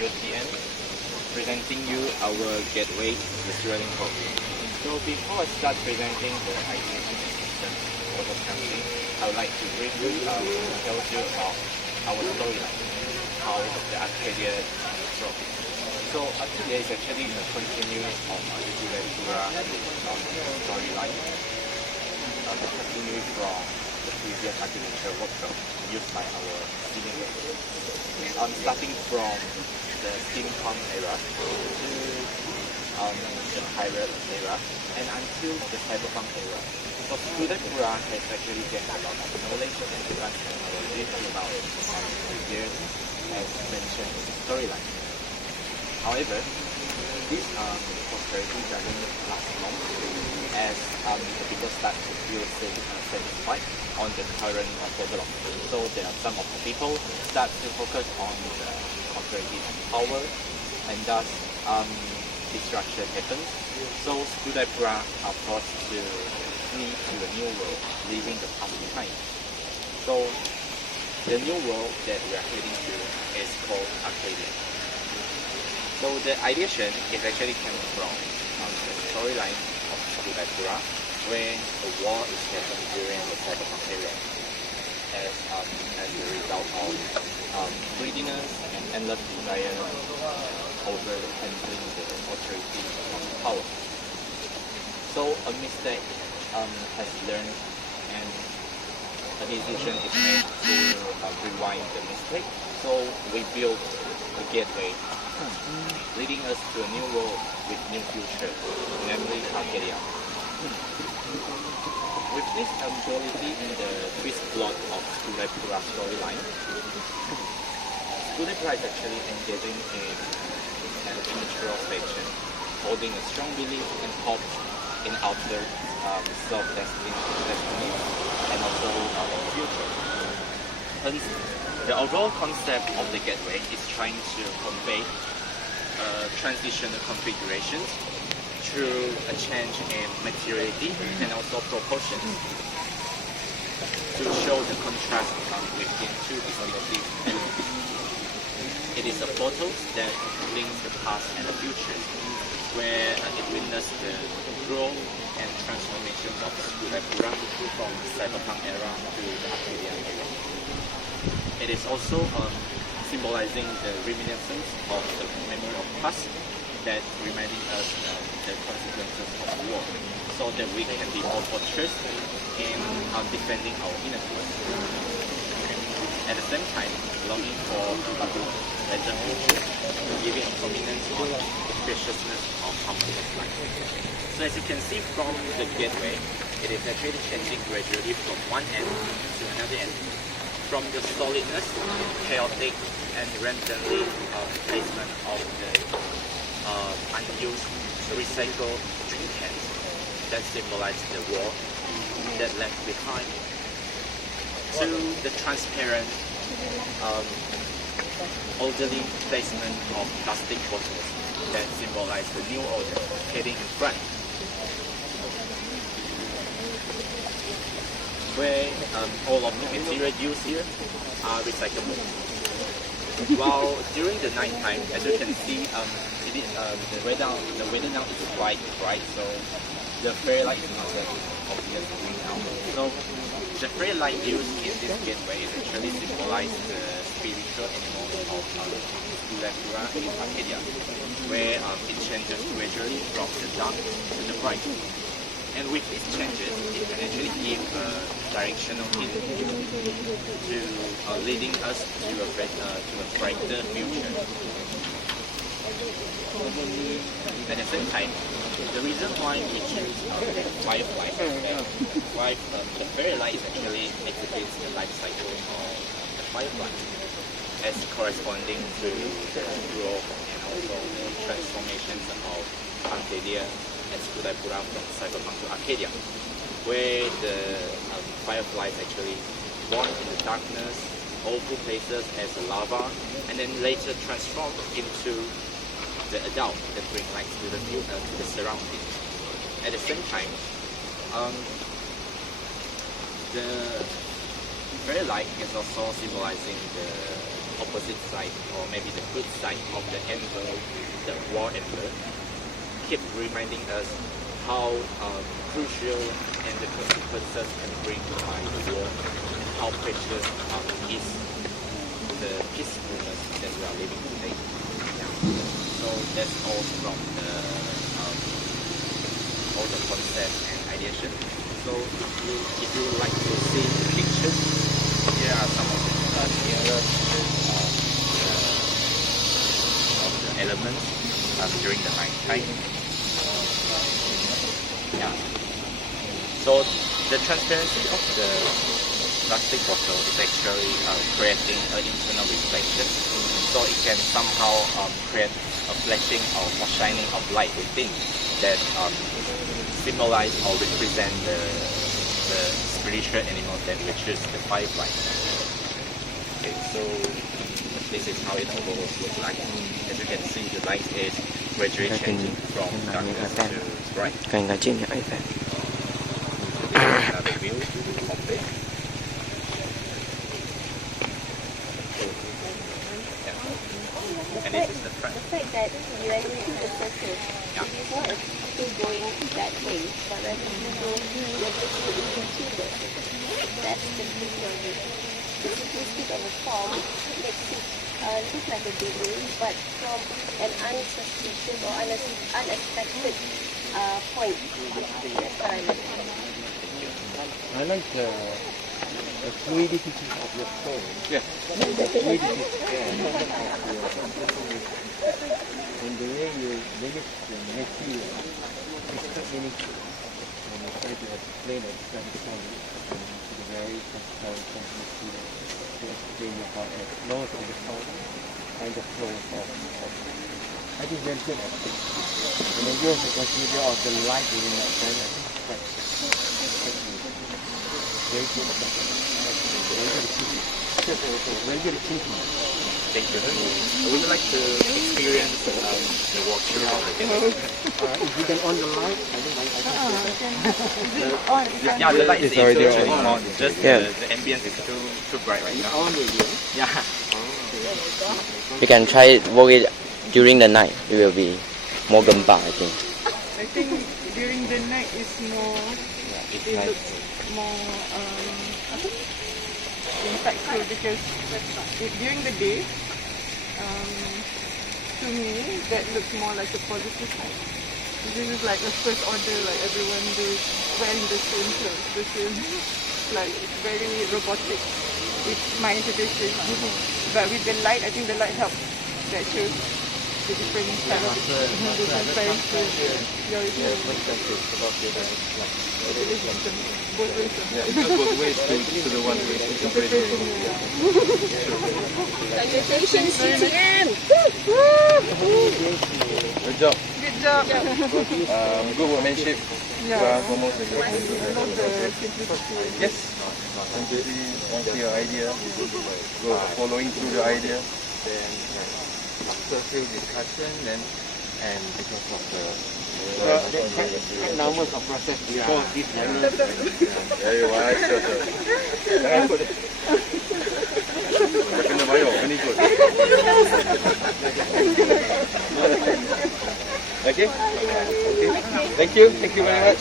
UTM, presenting you our gateway, the Swirling Code. So before I start presenting the idea system for the company, I would like to briefly tell you about our storyline, how the Arcadia grows. So Arcadia is actually a continuous of the storyline, continuing from the previous architecture workshop used by our seniors. Starting from the steampunk era to the pirate era and until the cyberpunk era. So Skudapura has actually gained a lot of knowledge and advanced technology about ideas as mentioned in the storyline. However, this prosperity doesn't last long as the people start to feel satisfied on the current development. So there are some of the people start to focus on the prosperity and power, and thus destruction happens. So Skudapura are forced to flee to a new world, leaving the past behind. So the new world that we are heading to is called Arcadia. So the ideation is actually coming from the storyline of Skudapura, where the war is happening during the cyberpunk era, as a result of greediness and endless desire over handling the authority of power. So a mistake has learned, and a decision is made to rewind the mistake. So we built a gateway leading us to a new world with new future, namely Arcadia. With this duality in the twist plot of Skudapura storyline, Skudapura is actually engaging in an immature faction, holding a strong belief and hope in outer self-destiny and also in future. Hence, the overall concept of the gateway is trying to convey transitional configurations through a change in materiality and also proportions to show the contrast within two distinctive elements. It is a portal that links the past and the future, where it witnessed the growth and transformation of Skudapura from the cyberpunk era to the Arcadian era. It is also symbolizing the reminiscence of the memory of past that reminding us the consequences of war, so that we can be more fortress in defending our inner peace. At the same time, longing for a better future, giving a prominence on the preciousness of harmonious life. So as you can see from the gateway, it is actually changing gradually from one end to another end. From the solidness, chaotic, and randomly placement of the unused recycled drink cans that symbolize the war that left behind, to the transparent, orderly placement of plastic bottles that symbolize the new order heading in front, where all of the material used here are recyclable. While during the night time, as you can see, the weather now is quite bright, so the fairy light is not that obvious now. So the fairy light used in this gateway is actually symbolize the spiritual animals of Skudapura in Arcadia, where it changes gradually from the dark to the bright. And with these changes, it can actually give a directional hint to leading us to a brighter future. At the same time, the reason why we choose firefly is that the fairy light actually exhibits the life cycle of the firefly, as corresponding to the growth and also the transformations of Arcadia and Skudapura from cyberpunk to Arcadia, where the fireflies actually born in the darkness, awful places as a lava, and then later transformed into the adult that bring light to the surroundings. At the same time, the fairy light is also symbolizing the opposite side or maybe the good side of the envelope, the wall envelope, keep reminding us how crucial and the consequences can bring to mind the war, and how precious is the peacefulness that we are living today. Yeah. So that's all from the all the concept and ideation. So if you like to see the pictures, here are some of the nearest of the elements during the night time. Yeah. So the transparency of the plastic bottle is actually creating an internal reflection. So it can somehow create a flashing or shining of light within that symbolize or represent the spiritual animal that we choose, the firefly. Okay, so this is how it overall looks like. As you can see, the light is gradually changing from darkness to bright. This is another view of it. Yeah. And this is the front. The fact that you actually see the circle, Yeah. it is not still going that way, but rather you go, you're basically into the circle. That's the beauty of it. The simplicity of the form makes it look like a building, but from an unsuspicious or unexpected point. That's what I like. I like the fluidity of your soul. Yes. The fluidity. And the way you make it material, it's quite meaningful. And you try to explain it transparently to the very transparent simplicity to explain about the flow of the soul and the flow of I think very good. And then yours is consider of the light within that time. I think it's quite very good. Very good teaching. Very good teaching. Thank you. Would you like to experience the walkthrough of the game? If you can on the light, I think I can. Yeah, the light is already actually on. Just Yeah. the ambience is too bright right now. On with you. Yeah. You can try work it during the night. It will be more gempa, I think. I think during the night is more, It's it nice. looks more impactful because during the day, to me, that looks more like a positive side. This is like a first order, like everyone is wearing the same clothes, the same, like very robotic. It's my interpretation. But with the light, I think the light helps. That shows the different kind of the transparency. Yeah, it's both ways. Both ways to the one way. Congratulations, UTM! Good job. Good job. Good workmanship. Yeah. Almost a I love the simplicity. Yes. Once your idea, go following through the idea, then after few discussion, then and because of the numbers of process before this level. Very wise, jangan ikut dia. Kena bayar, kena ikut. Okay. Thank you very much.